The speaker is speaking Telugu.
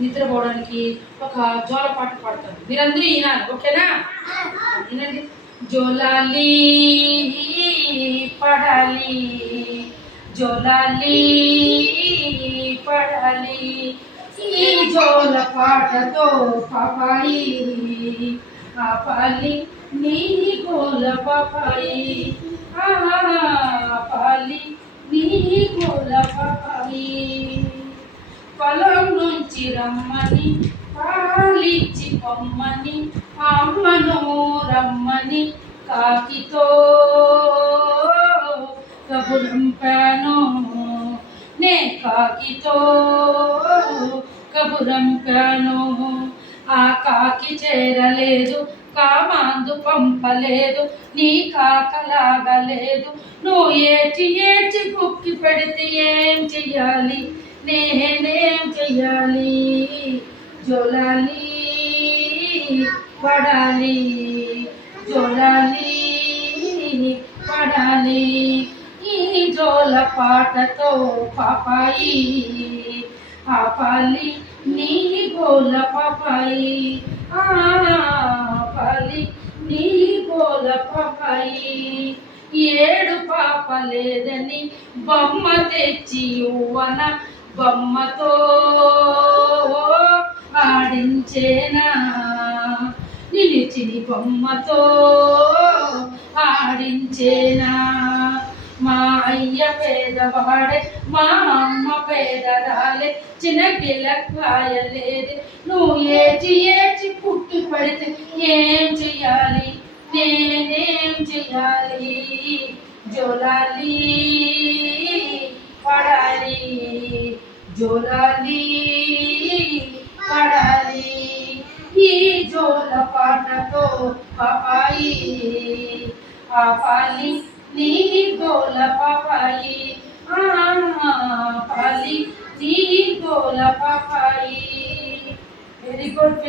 నిద్రపోవడానికి ఒక జోలపాట పాడతాను. మీరందరూ వినాలి, ఓకేనా? వినండి. జోలాలి పడాలి, జోలాలి పడాలి, ఈ జోల పాటతో పాపాయి ఆపాలి నీ గోల పాపాయి, ఆపాలి నీ గోల పాపాయి. పొలం నుంచి రమ్మని పాలిచ్చి పొమ్మని అమ్మను రమ్మని కాకితో కబురంపాను, నే కాకితో కబురంపాను. ఆ కాకి చేరలేదు, కామాందు పంపలేదు, నీ కాకలాగలేదు. నువ్వు ఏడ్చి ఏడ్చి కుక్కి పెడితే ఏం చెయ్యాలి, నేనేం చెయ్యాలి? జోలాలి పడాలి, జోలాలి పడాలి, ఈ జోల పాటతో పాపాయి ఆపాలి నీ గోల పాపాయి, ఆపాలి నీ గోల పాపాయి. ఏడు పాప లేదని బొమ్మ తెచ్చి ఇవ్వన, బొమ్మతో ఆడించేనా, నిలిచిని బొమ్మతో ఆడించేనా. మా అయ్య పేదవాడే, మా అమ్మ పేదరాలే, చిన్న గిలక్కాయ లేదే. నువ్వు ఏడ్చి ఏడ్చి పుట్టి పడితే ఏం చెయ్యాలి, నేనేం చెయ్యాలి? జోలాలి పడాలి, జోలాలి పడాలి, ఈ జోల పాటతో పాపాయి ఆపాలి నీ గోల పాపాయి, ఆపాలి నీ గోల పాపాయి. Very good.